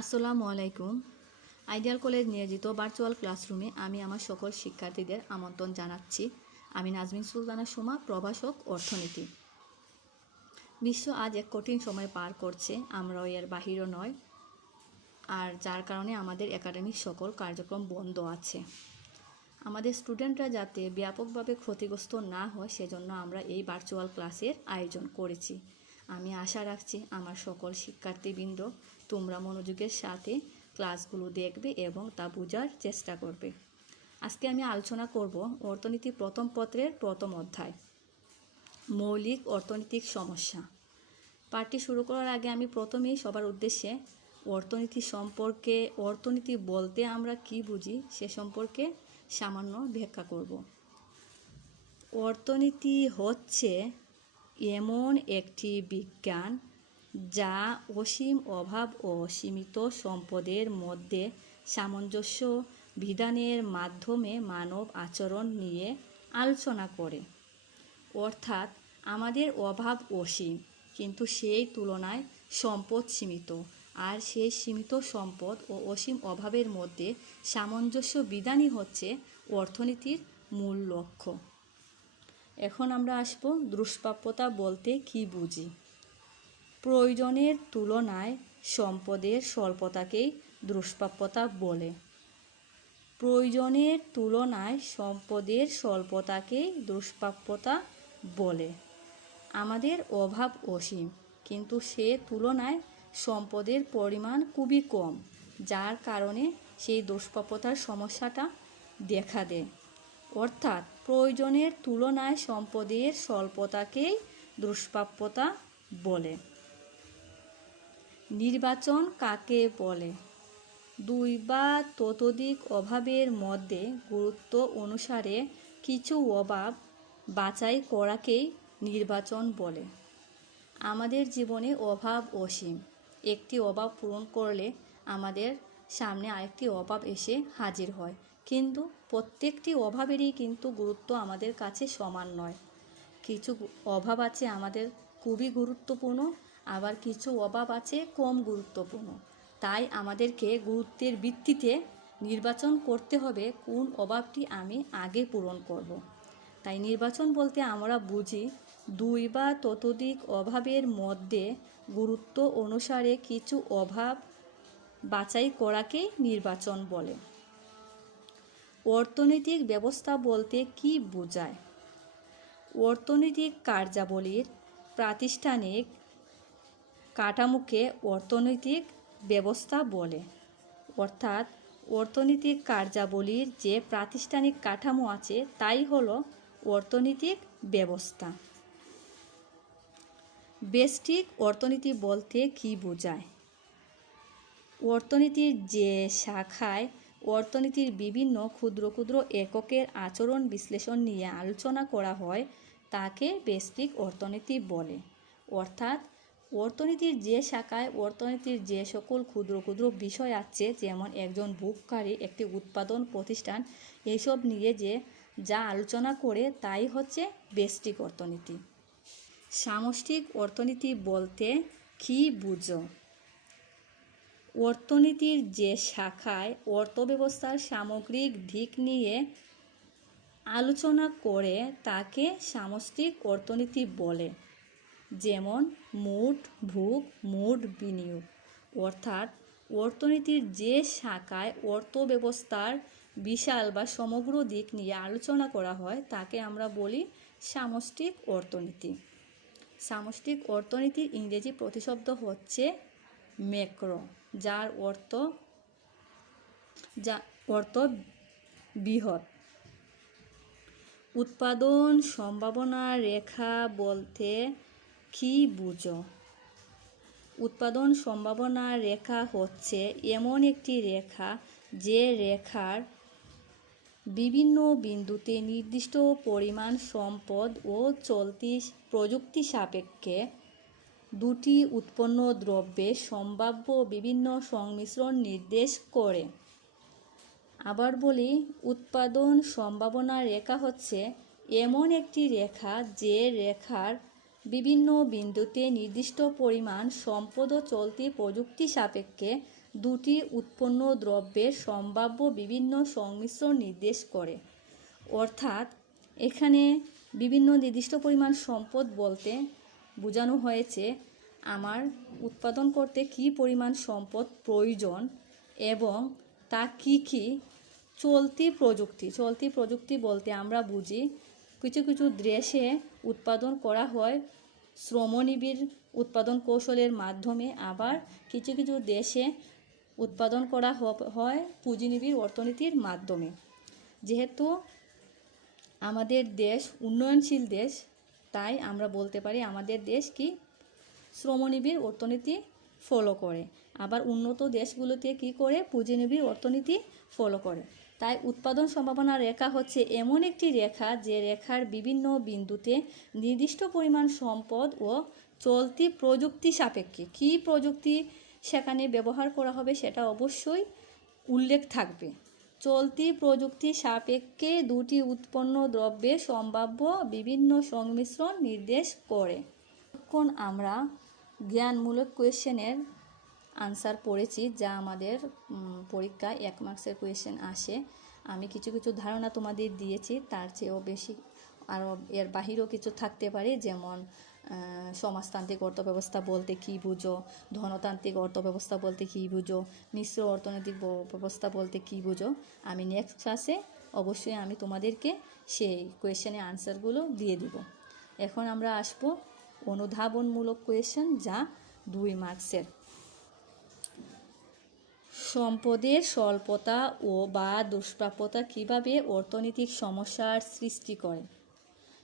আসসালামু আলাইকুম। Ideal college নিয়োজিত ভার্চুয়াল ক্লাসরুমে আমি আমার সকল শিক্ষার্থীদের আমন্ত্রণ জানাচ্ছি। আমি নাজমিন সুলতানা সুমা, প্রভাষক অর্থনীতি। বিশ্ব আজ এক কঠিন সময় পার করছে, আমরাও এর বাহিরও নয়। আর যার কারণে আমাদের একাডেমিক সকল কার্যক্রম বন্ধ আছে। আমাদের স্টুডেন্টরা যাতে ব্যাপকভাবে ক্ষতিগ্রস্ত না হয় সেজন্য আমরা এই ভার্চুয়াল ক্লাসের আয়োজন করেছি। আমি আশা রাখছি আমার সকল শিক্ষার্থীবৃন্দ তোমরা মনোযোগের সাথে ক্লাসগুলো দেখবে এবং তা বোঝার চেষ্টা করবে। আজকে আমি আলোচনা করব অর্থনীতি প্রথম পত্রের প্রথম অধ্যায়, মৌলিক অর্থনৈতিক সমস্যা। পাঠটি শুরু করার আগে আমি প্রথমেই সবার উদ্দেশ্যে অর্থনীতি বলতে আমরা কি বুঝি সে সম্পর্কে সামান্য ব্যাখ্যা করব। অর্থনীতি হচ্ছে এমন একটি বিজ্ঞান যা অসীম অভাব ও সীমিত সম্পদের মধ্যে সামঞ্জস্য বিধানের মাধ্যমে মানব আচরণ নিয়ে আলোচনা করে। অর্থাৎ আমাদের অভাব অসীম, কিন্তু সেই তুলনায় সম্পদ সীমিত, আর সেই সীমিত সম্পদ ও অসীম অভাবের মধ্যে সামঞ্জস্য বিধানই হচ্ছে অর্থনীতির মূল লক্ষ্য। এখন আমরা আসব দুষ্প্রাপ্যতা বলতে কি বুঝি। প্রয়োজনের তুলনায় সম্পদের স্বল্পতাকেই দুষ্প্রাপ্যতা বলে। প্রয়োজনের তুলনায় সম্পদের স্বল্পতাকেই দুষ্প্রাপ্যতা বলে। আমাদের অভাব অসীম, কিন্তু সে তুলনায় সম্পদের পরিমাণ খুবই কম, যার কারণে সেই দুষ্প্রাপ্যতার সমস্যাটা দেখা দেয়। অর্থাৎ প্রয়োজনের তুলনায় সম্পদের স্বল্পতাকেই দুষ্প্রাপ্যতা বলে। নির্বাচন কাকে বলে? দুই বা ততোধিক অভাবের মধ্যে গুরুত্ব অনুসারে কিছু অভাব বাছাই করাকেই নির্বাচন বলে। আমাদের জীবনে অভাব অসীম। একটি অভাব পূরণ করলে আমাদের সামনে আরেকটি অভাব এসে হাজির হয়, কিন্তু প্রত্যেকটি অভাবেরই কিন্তু গুরুত্ব আমাদের কাছে সমান নয়। কিছু অভাব আছে আমাদের খুবই গুরুত্বপূর্ণ, আবার কিছু অভাব আছে কম গুরুত্বপূর্ণ। তাই আমাদেরকে গুরুত্বের ভিত্তিতে নির্বাচন করতে হবে কোন অভাবটি আমি আগে পূরণ করব। তাই নির্বাচন বলতে আমরা বুঝি দুই বা ততোধিক অভাবের মধ্যে গুরুত্ব অনুসারে কিছু অভাব বাছাই করাকে নির্বাচন বলে। অর্থনৈতিক ব্যবস্থা বলতে কি বোঝায়? অর্থনৈতিক কার্যাবলীর প্রাতিষ্ঠানিক কাঠামোকে অর্থনৈতিক ব্যবস্থা বলে। অর্থাৎ অর্থনৈতিক কার্যাবলীর যে প্রাতিষ্ঠানিক কাঠামো আছে তাই হলো অর্থনৈতিক ব্যবস্থা। ব্যষ্টিক অর্থনীতি বলতে কি বোঝায়? অর্থনীতির যে শাখায় অর্থনীতির বিভিন্ন ক্ষুদ্র ক্ষুদ্র এককের আচরণ বিশ্লেষণ নিয়ে আলোচনা করা হয় তাকে ব্যষ্টিক অর্থনীতি বলে। অর্থাৎ অর্থনীতির যে শাখায় অর্থনীতির যে সকল ক্ষুদ্র ক্ষুদ্র বিষয় আছে, যেমন একজন ভোগকারী, একটি উৎপাদন প্রতিষ্ঠান, এইসব নিয়ে যা আলোচনা করে তাই হচ্ছে ব্যষ্টিক অর্থনীতি। সামষ্টিক অর্থনীতি বলতে কি বুঝো? অর্থনীতির যে শাখায় অর্থব্যবস্থার সামগ্রিক দিক নিয়ে আলোচনা করে তাকে সামষ্টিক অর্থনীতি বলে। যেমন মোট ভোগ, মোট বিনিয়োগ। অর্থাৎ অর্থনীতির যে শাখায় অর্থব্যবস্থার বিশাল বা সমগ্র দিক নিয়ে আলোচনা করা হয় তাকে আমরা বলি সামষ্টিক অর্থনীতি। সামষ্টিক অর্থনীতির ইংরেজি প্রতিশব্দ হচ্ছে ম্যাক্রো, যার অর্থ বৃহৎ। উৎপাদন সম্ভাবনা রেখা বলতে কি বুঝো? উৎপাদন সম্ভাবনা রেখা হচ্ছে এমন একটি রেখা যে রেখার বিভিন্ন বিন্দুতে নির্দিষ্ট পরিমাণ সম্পদ ও চলতি প্রযুক্তি সাপেক্ষে দুটি উৎপন্ন দ্রব্যের সম্ভাব্য বিভিন্ন সংমিশ্রণ নির্দেশ করে। আবার বলি, উৎপাদন সম্ভাবনা রেখা হচ্ছে এমন একটি রেখা যে রেখার বিভিন্ন বিন্দুতে নির্দিষ্ট পরিমাণ সম্পদ ও চলতি প্রযুক্তি সাপেক্ষে দুটি উৎপন্ন দ্রব্যের সম্ভাব্য বিভিন্ন সংমিশ্রণ নির্দেশ করে। অর্থাৎ এখানে বিভিন্ন নির্দিষ্ট পরিমাণ সম্পদ বলতে বোঝানো হয়েছে আমার উৎপাদন করতে কী পরিমাণ সম্পদ প্রয়োজন এবং তা কী কী। চলতি প্রযুক্তি বলতে আমরা বুঝি কিছু কিছু দেশে উৎপাদন করা হয় শ্রমনিবিড় উৎপাদন কৌশলের মাধ্যমে, আবার কিছু কিছু দেশে উৎপাদন করা হয় পুঁজিনিবিড় অর্থনীতির মাধ্যমে। যেহেতু আমাদের দেশ উন্নয়নশীল দেশ, তাই আমরা বলতে পারি আমাদের দেশ কি শ্রমনিবিড় অর্থনীতি ফলো করে, আবার উন্নত দেশগুলোতে কি করে পুঁজিনিবিড় অর্থনীতি ফলো করে। তাই উৎপাদন সম্ভাবনা রেখা হচ্ছে এমন একটি রেখা যে রেখার বিভিন্ন বিন্দুতে নির্দিষ্ট পরিমাণ সম্পদ ও চলতি প্রযুক্তি সাপেক্ষে কী প্রযুক্তি সেখানে ব্যবহার করা হবে সেটা অবশ্যই উল্লেখ থাকবে। চলতি প্রযুক্তি সাপেক্ষে দুটি উৎপন্ন দ্রব্যের সম্ভাব্য বিভিন্ন সংমিশ্রণ নির্দেশ করে। এখন আমরা জ্ঞানমূলক কোয়েশ্চেনের আনসার পড়েছি, যা আমাদের পরীক্ষায় 1 মার্কসের কোয়েশ্চেন আসে। আমি কিছু কিছু ধারণা তোমাদের দিয়েছি, তার চেয়েও বেশি আরও এর বাহিরেও কিছু থাকতে পারে, যেমন সমাজতান্ত্রিক অর্থব্যবস্থা বলতে কী বুঝো, ধনতান্ত্রিক অর্থব্যবস্থা বলতে কী বুঝো, মিশ্র অর্থনৈতিক ব্যবস্থা বলতে কী বুঝো। আমি নেক্সট ক্লাসে অবশ্যই আমি তোমাদেরকে সেই কোয়েশ্চেনের আনসারগুলো দিয়ে দিব। এখন আমরা আসব অনুধাবনমূলক কোয়েশ্চেন, যা 2 মার্কসের। সম্পদের স্বল্পতা ও বা দুষ্প্রাপ্যতা কীভাবে অর্থনৈতিক সমস্যার সৃষ্টি করে?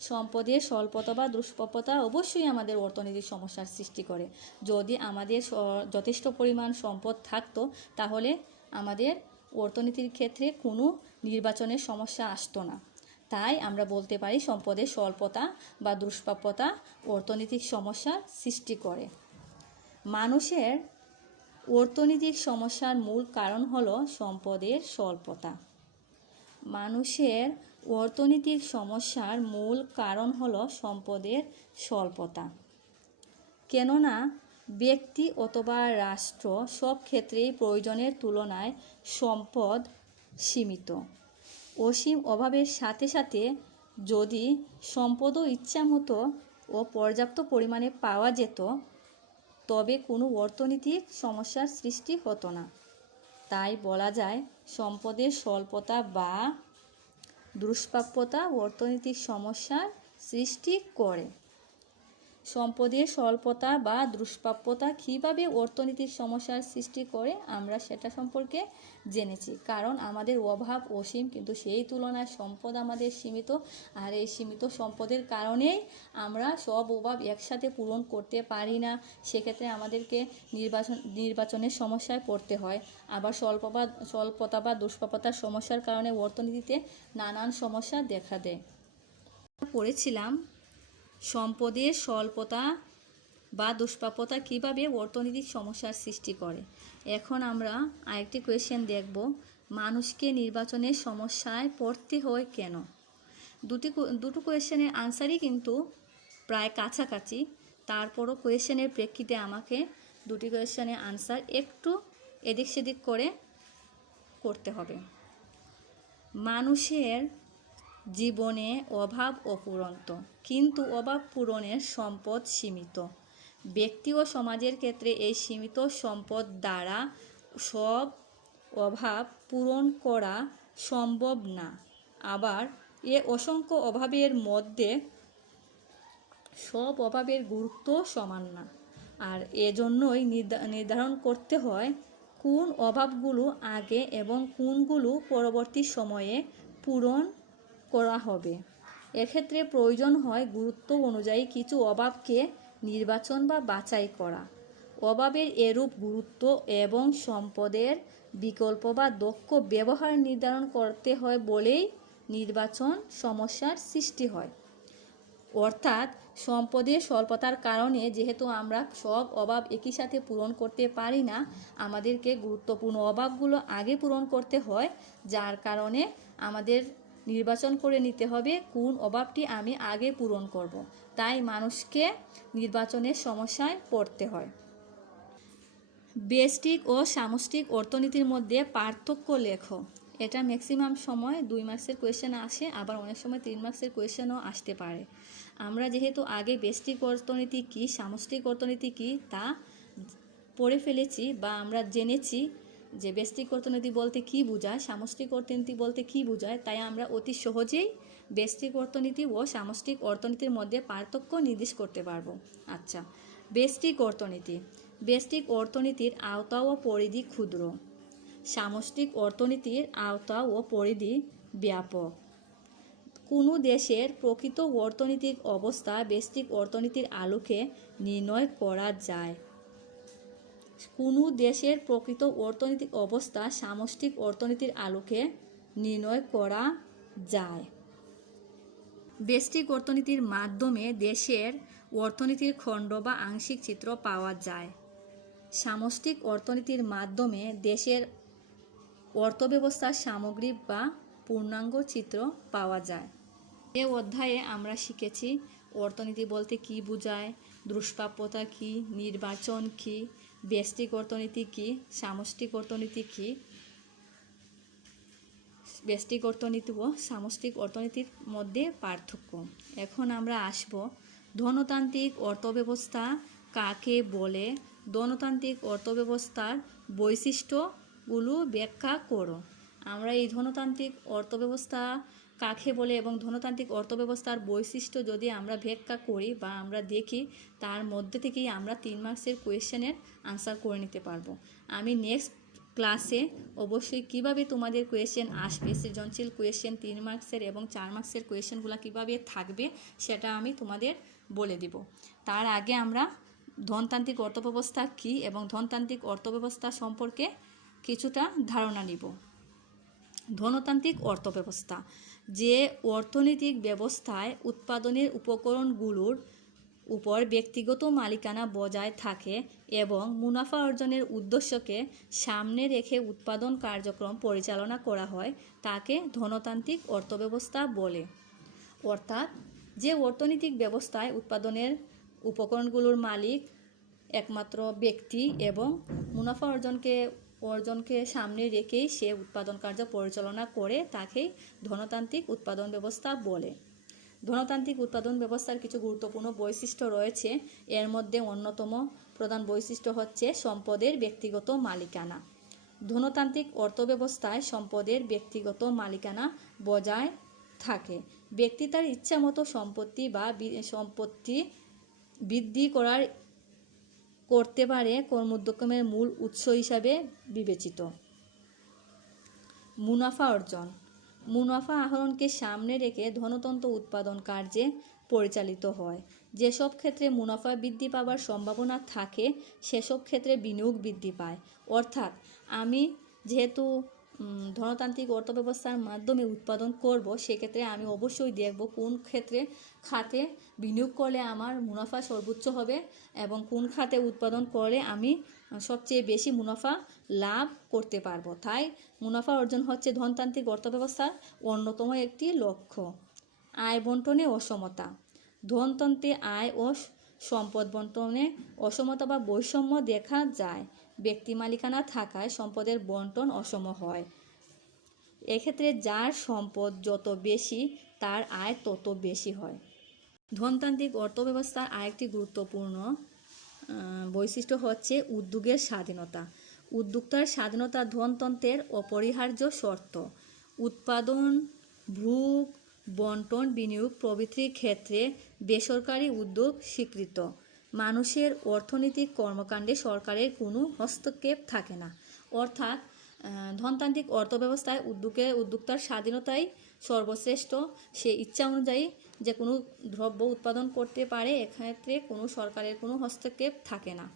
সম্পদের স্বল্পতা বা দুষ্প্রাপ্যতা অবশ্যই আমাদের অর্থনৈতিক সমস্যার সৃষ্টি করে। যদি আমাদের যথেষ্ট পরিমাণ সম্পদ থাকতো তাহলে আমাদের অর্থনীতির ক্ষেত্রে কোনো নির্বাচনের সমস্যা আসতো না। তাই আমরা বলতে পারি সম্পদের স্বল্পতা বা দুষ্প্রাপ্যতা অর্থনৈতিক সমস্যার সৃষ্টি করে। মানুষের অর্থনৈতিক সমস্যার মূল কারণ হলো সম্পদের স্বল্পতা। মানুষের অর্থনৈতিক সমস্যার মূল কারণ হলো সম্পদের স্বল্পতা। কেননা ব্যক্তি অথবা রাষ্ট্র সব ক্ষেত্রেই প্রয়োজনের তুলনায় সম্পদ সীমিত। অসীম অভাবের সাথে সাথে যদি সম্পদও ইচ্ছামতো ও পর্যাপ্ত পরিমাণে পাওয়া যেত তবে কোনো অর্থনৈতিক সমস্যার সৃষ্টি হতো না। তাই বলা যায় সম্পদের স্বল্পতা বা দুষ্প্রাপ্যতা অর্থনৈতিক সমস্যার সৃষ্টি করে। সম্পদের স্বল্পতা বা দুষ্প্রাপ্যতা কীভাবে অর্থনৈতিক সমস্যার সৃষ্টি করে আমরা সেটা সম্পর্কে জেনেছি। কারণ আমাদের অভাব অসীম, কিন্তু সেই তুলনায় সম্পদ আমাদের সীমিত, আর এই সীমিত সম্পদের কারণেই আমরা সব অভাব একসাথে পূরণ করতে পারি না। সেক্ষেত্রে আমাদেরকে নির্বাচনের সমস্যায় পড়তে হয়। আবার স্বল্পতা বা দুষ্প্রাপ্যতার সমস্যার কারণে অর্থনীতিতে নানান সমস্যা দেখা দেয়। পড়েছিলাম সম্পদের স্বল্পতা বা দুষ্প্রাপ্যতা কীভাবে অর্থনৈতিক সমস্যার সৃষ্টি করে। এখন আমরা আরেকটি কোয়েশ্চেন দেখব, মানুষকে নির্বাচনের সমস্যায় পড়তে হয় কেন? দুটো কোয়েশ্চেনের আনসারই কিন্তু প্রায় কাছাকাছি, তারপরও কোয়েশ্চেনের প্রেক্ষিতে আমাকে দুটি কোয়েশ্চেনের আনসার একটু এদিক সেদিক করে করতে হবে। মানুষের জীবনে অভাব অফুরন্ত, কিন্তু অভাব পূরণের সম্পদ সীমিত। ব্যক্তি ও সমাজের ক্ষেত্রে এই সীমিত সম্পদ দ্বারা সব অভাব পূরণ করা সম্ভব না। আবার এ অসংখ্য অভাবের মধ্যে সব অভাবের গুরুত্ব সমান না। আর এজন্যই নির্ধারণ করতে হয় কোন অভাবগুলো আগে এবং কোনগুলো পরবর্তী সময়ে পূরণ করা হবে। এক্ষেত্রে প্রয়োজন হয় গুরুত্ব অনুযায়ী কিছু অভাবকে নির্বাচন বা বাছাই করা। অভাবের এরূপ গুরুত্ব এবং সম্পদের বিকল্প বা দক্ষ ব্যবহার নির্ধারণ করতে হয় বলেই নির্বাচন সমস্যার সৃষ্টি হয়। অর্থাৎ সম্পদের স্বল্পতার কারণে যেহেতু আমরা সব অভাব একই সাথে পূরণ করতে পারি না, আমাদেরকে গুরুত্বপূর্ণ অভাবগুলো আগে পূরণ করতে হয়, যার কারণে আমাদের নির্বাচন করে নিতে হবে কোন অভাবটি আমি আগে পূরণ করব। তাই মানুষকে নির্বাচনের সমস্যায় পড়তে হয়। ব্যষ্টিক ও সামষ্টিক অর্থনীতির মধ্যে পার্থক্য লেখো। এটা ম্যাক্সিমাম সময় 2 মার্কসের কোয়েশ্চেন আসে, আবার অনেক সময় 3 মার্কসের কোয়েশ্চেনও আসতে পারে। আমরা যেহেতু আগে ব্যষ্টিক অর্থনীতি কী, সামষ্টিক অর্থনীতি কী তা পড়ে ফেলেছি বা আমরা জেনেছি যে ব্যষ্টিক অর্থনীতি বলতে কী বোঝায়, সামষ্টিক অর্থনীতি বলতে কী বোঝায়, তাই আমরা অতি সহজেই ব্যষ্টিক অর্থনীতি ও সামষ্টিক অর্থনীতির মধ্যে পার্থক্য নির্দেশ করতে পারবো। আচ্ছা, ব্যষ্টিক অর্থনীতি। ব্যষ্টিক অর্থনীতির আওতা ও পরিধি ক্ষুদ্র, সামষ্টিক অর্থনীতির আওতা ও পরিধি ব্যাপক। কোনো দেশের প্রকৃত অর্থনৈতিক অবস্থা ব্যষ্টিক অর্থনীতির আলোকে নির্ণয় করা যায়। কোনো দেশের প্রকৃত অর্থনৈতিক অবস্থা সামষ্টিক অর্থনীতির আলোকে নির্ণয় করা যায়। ব্যষ্টিক অর্থনীতির মাধ্যমে দেশের অর্থনীতির খণ্ড বা আংশিক চিত্র পাওয়া যায়। সামষ্টিক অর্থনীতির মাধ্যমে দেশের অর্থব্যবস্থার সামগ্রিক বা পূর্ণাঙ্গ চিত্র পাওয়া যায়। এ অধ্যায়ে আমরা শিখেছি অর্থনীতি বলতে কী বোঝায়, দুষ্প্রাপ্যতা কী, নির্বাচন কী, ব্যষ্টিক অর্থনীতি কী, সামষ্টিক অর্থনীতি কী, ব্যষ্টিক অর্থনীতি ও সামষ্টিক অর্থনীতির মধ্যে পার্থক্য। এখন আমরা আসব ধনতান্ত্রিক অর্থব্যবস্থা কাকে বলে। ধনতান্ত্রিক অর্থব্যবস্থার বৈশিষ্ট্যগুলো ব্যাখ্যা করো। আমরা এই ধনতান্ত্রিক অর্থব্যবস্থা কাকে বলে এবং ধনতান্ত্রিক অর্থব্যবস্থার বৈশিষ্ট্য যদি আমরা ব্যাখ্যা করি বা আমরা দেখি, তার মধ্যে থেকেই আমরা 3 মার্কসের কোয়েশ্চেনের আনসার করে নিতে পারবো। আমি নেক্সট ক্লাসে অবশ্যই কিভাবে তোমাদের কোয়েশ্চেন আসবে, সৃজনশীল কোয়েশ্চেন 3 মার্কসের এবং 4 মার্কসের কোয়েশ্চেনগুলো কিভাবে থাকবে সেটা আমি তোমাদের বলে দিব। তার আগে আমরা ধনতান্ত্রিক অর্থব্যবস্থা কী এবং ধনতান্ত্রিক অর্থব্যবস্থা সম্পর্কে কিছুটা ধারণা নিব। ধনতান্ত্রিক অর্থব্যবস্থা যে অর্থনৈতিক ব্যবস্থায় উৎপাদনের উপকরণগুলোর উপর ব্যক্তিগত মালিকানা বজায় থাকে এবং মুনাফা অর্জনের উদ্দেশ্যকে সামনে রেখে উৎপাদন কার্যক্রম পরিচালনা করা হয় তাকে ধনতান্ত্রিক অর্থব্যবস্থা বলে। অর্থাৎ যে অর্থনৈতিক ব্যবস্থায় উৎপাদনের উপকরণগুলোর মালিক একমাত্র ব্যক্তি এবং মুনাফা অর্জনকে সামনে রেখেই সে উৎপাদন কার্য পরিচালনা করে তাকেই ধনতান্ত্রিক উৎপাদন ব্যবস্থা বলে। ধনতান্ত্রিক উৎপাদন ব্যবস্থার কিছু গুরুত্বপূর্ণ বৈশিষ্ট্য রয়েছে। এর মধ্যে অন্যতম প্রধান বৈশিষ্ট্য হচ্ছে সম্পদের ব্যক্তিগত মালিকানা। ধনতান্ত্রিক অর্থব্যবস্থায় সম্পদের ব্যক্তিগত মালিকানা বজায় থাকে। ব্যক্তি তার ইচ্ছামতো সম্পত্তি বৃদ্ধি করতে পারে কর্মোদ্যমের মূল উৎস হিসাবে বিবেচিত। মুনাফা অর্জন। মুনাফা আহরণকে সামনে রেখে ধনতন্ত্র উৎপাদন কার্যে পরিচালিত হয়। যেসব ক্ষেত্রে মুনাফা বৃদ্ধি পাবার সম্ভাবনা থাকে সেসব ক্ষেত্রে বিনিয়োগ বৃদ্ধি পায়। অর্থাৎ আমি যেহেতু ধনতান্ত্রিক অর্থব্যবস্থার মাধ্যমে উৎপাদন করব, সেক্ষেত্রে আমি অবশ্যই দেখব কোন খাতে বিনিয়োগ করলে আমার মুনাফা সর্বোচ্চ হবে এবং কোন খাতে উৎপাদন করলে আমি সবচেয়ে বেশি মুনাফা লাভ করতে পারবো। তাই মুনাফা অর্জন হচ্ছে ধনতান্ত্রিক অর্থব্যবস্থার অন্যতম একটি লক্ষ্য। আয় বন্টনে অসমতা। ধনতন্ত্রে আয় ও সম্পদ বন্টনে অসমতা বা বৈষম্য দেখা যায়। ব্যক্তি মালিকানা থাকায় সম্পদের বন্টন অসম হয়। এক্ষেত্রে যার সম্পদ যত বেশি তার আয় তত বেশি হয়। ধনতান্ত্রিক অর্থব্যবস্থার আরেকটি গুরুত্বপূর্ণ বৈশিষ্ট্য হচ্ছে উদ্যোগের স্বাধীনতা। উদ্যোক্তার স্বাধীনতা ধনতন্ত্রের অপরিহার্য শর্ত। উৎপাদন, ভোগ, বন্টন, বিনিয়োগ প্রভৃতির ক্ষেত্রে বেসরকারি উদ্যোগ স্বীকৃত। মানুষের অর্থনৈতিক কর্মকাণ্ডে সরকারের কোনো হস্তক্ষেপ থাকে না। অর্থাৎ ধনতান্ত্রিক অর্থব্যবস্থায় উদ্যোক্তার স্বাধীনতাই সর্বশ্রেষ্ঠ। সে ইচ্ছা অনুযায়ী যে কোনো দ্রব্য উৎপাদন করতে পারে, এক্ষেত্রে কোনো সরকারের কোনো হস্তক্ষেপ থাকে না।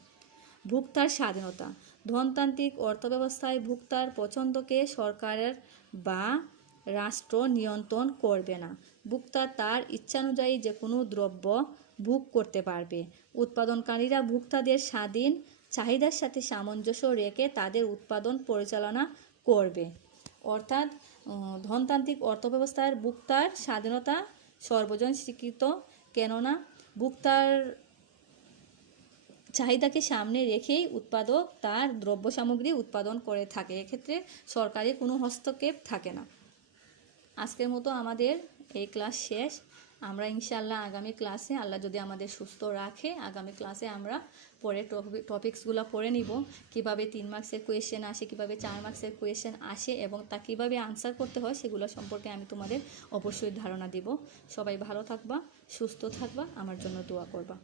ভোক্তার স্বাধীনতা। ধনতান্ত্রিক অর্থব্যবস্থায় ভোক্তার পছন্দকে সরকারের বা রাষ্ট্র নিয়ন্ত্রণ করবে না। ভোক্তা তার ইচ্ছানুযায়ী যে কোনো দ্রব্য ভোগ করতে পারবে। উৎপাদনকারীরা ভোক্তাদের স্বাধীন চাহিদার সাথে সামঞ্জস্য রেখে তাদের উৎপাদন পরিচালনা করবে। অর্থাৎ ধনতান্ত্রিক অর্থব্যবস্থার ভোক্তার স্বাধীনতা সর্বজন স্বীকৃত, কেননা ভোক্তার চাহিদাকে সামনে রেখেই উৎপাদক তার দ্রব্য সামগ্রী উৎপাদন করে থাকে। এক্ষেত্রে সরকারি কোনো হস্তক্ষেপ থাকে না। আজকের মতো আমাদের এই ক্লাস শেষ। আমরা ইনশাআল্লাহ আগামী ক্লাসে, আল্লাহ যদি আমাদের সুস্থ রাখে, আগামী ক্লাসে আমরা পরের টপিকসগুলো পড়ে নিব। কিভাবে 3 মার্কসের কোয়েশ্চেন আসে, কিভাবে 4 মার্কসের কোয়েশ্চেন আসে এবং তা কিভাবে আনসার করতে হয় সেগুলো সম্পর্কে আমি তোমাদের অবশ্যই ধারণা দিব। সবাই ভালো থাকবা, সুস্থ থাকবা, আমার জন্য দোয়া করবা।